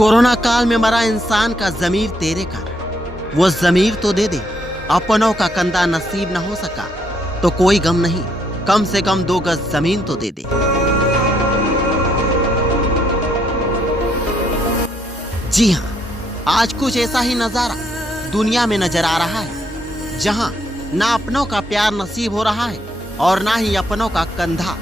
Corona काल में मरा इंसान का जमीर तेरे कर, वो जमीर तो दे दे। अपनों का कंधा नसीब न हो सका तो कोई गम नहीं, कम से कम 2 गज जमीन तो दे दे। जी हाँ, आज कुछ ऐसा ही नजारा दुनिया में नजर आ रहा है, जहां ना अपनों का प्यार नसीब हो रहा है और ना ही अपनों का कंधा।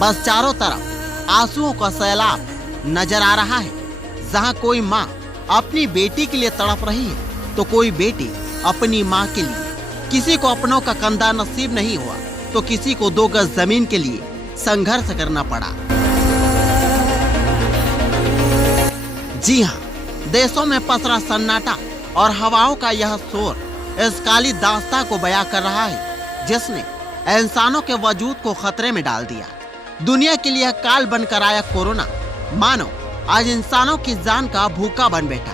बस चारों तरफ आंसुओं का सैलाब नजर आ रहा है। जहां कोई माँ अपनी बेटी के लिए तड़प रही है तो कोई बेटी अपनी माँ के लिए। किसी को अपनों का कंधा नसीब नहीं हुआ तो किसी को 2 गज जमीन के लिए संघर्ष करना पड़ा। जी हाँ, देशों में पसरा सन्नाटा और हवाओं का यह शोर इस काली दास्तां को बयां कर रहा है, जिसने इंसानों के वजूद को खतरे में डाल दिया। दुनिया के लिए काल बनकर आया कोरोना मानो आज इंसानों की जान का भूखा बन बैठा।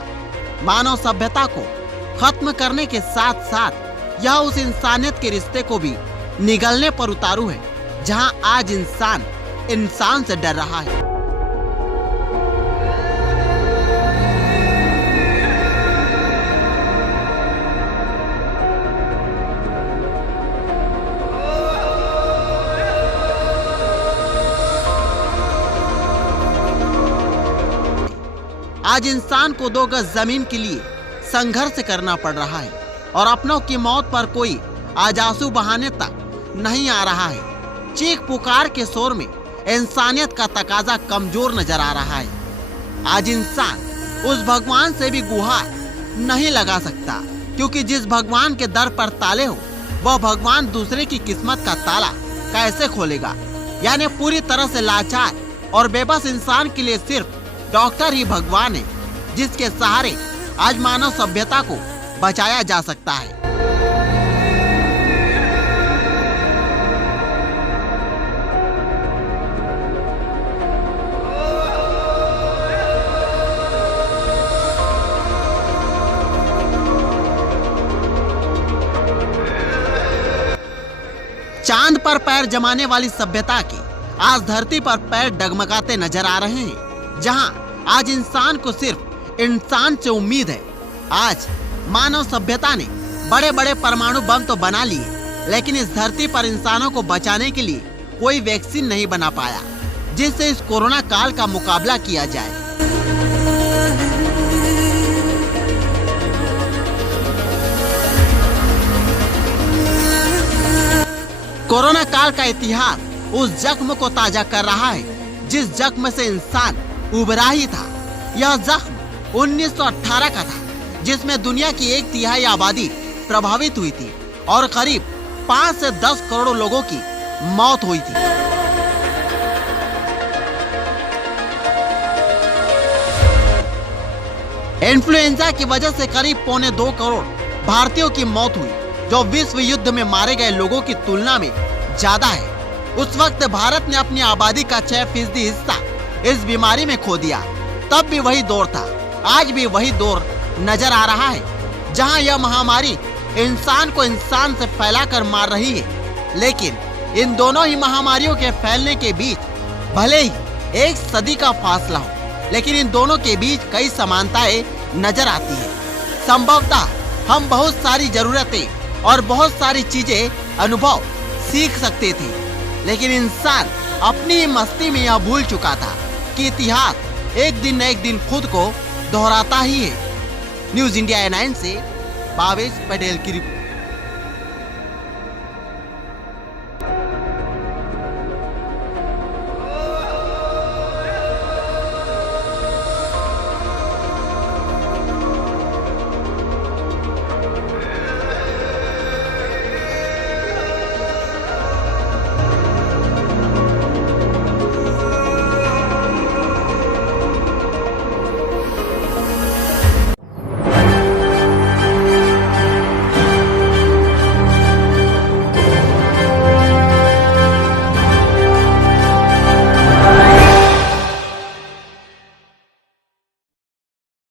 मानव सभ्यता को खत्म करने के साथ साथ यह उस इंसानियत के रिश्ते को भी निगलने पर उतारू है, जहां आज इंसान इंसान से डर रहा है। आज इंसान को 2 गज जमीन के लिए संघर्ष करना पड़ रहा है और अपनों की मौत पर कोई आज आंसू बहाने तक नहीं आ रहा है। चीख पुकार के शोर में इंसानियत का तकाजा कमजोर नजर आ रहा है। आज इंसान उस भगवान से भी गुहार नहीं लगा सकता, क्योंकि जिस भगवान के दर पर ताले हो वह भगवान दूसरे की किस्मत का ताला कैसे खोलेगा। यानी पूरी तरह से लाचार और बेबस इंसान के लिए सिर्फ डॉक्टर ही भगवान है, जिसके सहारे आज मानव सभ्यता को बचाया जा सकता है। चांद पर पैर जमाने वाली सभ्यता के आज धरती पर पैर डगमगाते नजर आ रहे हैं, जहां आज इंसान को सिर्फ इंसान से उम्मीद है। आज मानव सभ्यता ने बड़े बड़े परमाणु बम तो बना लिए, लेकिन इस धरती पर इंसानों को बचाने के लिए कोई वैक्सीन नहीं बना पाया, जिससे इस कोरोना काल का मुकाबला किया जाए। कोरोना काल का इतिहास उस जख्म को ताजा कर रहा है जिस जख्म से इंसान उभरा ही था। यह जख्म 1918 का था, जिसमें दुनिया की 1/3 आबादी प्रभावित हुई थी और करीब 5 से 10 करोड़ लोगों की मौत हुई थी। इन्फ्लुएंजा की वजह से करीब 1.25 करोड़ भारतीयों की मौत हुई, जो विश्व युद्ध में मारे गए लोगों की तुलना में ज्यादा है। उस वक्त भारत ने अपनी आबादी का 6% हिस्सा इस बीमारी में खो दिया। तब भी वही दौर था, आज भी वही दौर नजर आ रहा है, जहां यह महामारी इंसान को इंसान से फैलाकर मार रही है। लेकिन इन दोनों ही महामारियों के फैलने के बीच भले ही 1 सदी का फासला हो, लेकिन इन दोनों के बीच कई समानताएं नजर आती है। संभवतः हम बहुत सारी जरूरतें और बहुत सारी चीजें अनुभव सीख सकते थे, लेकिन इंसान अपनी ही मस्ती में यह भूल चुका था कि इतिहास एक दिन न एक दिन खुद को दोहराता ही है। न्यूज़ इंडिया 9 से भावेश पटेल की रिपोर्ट।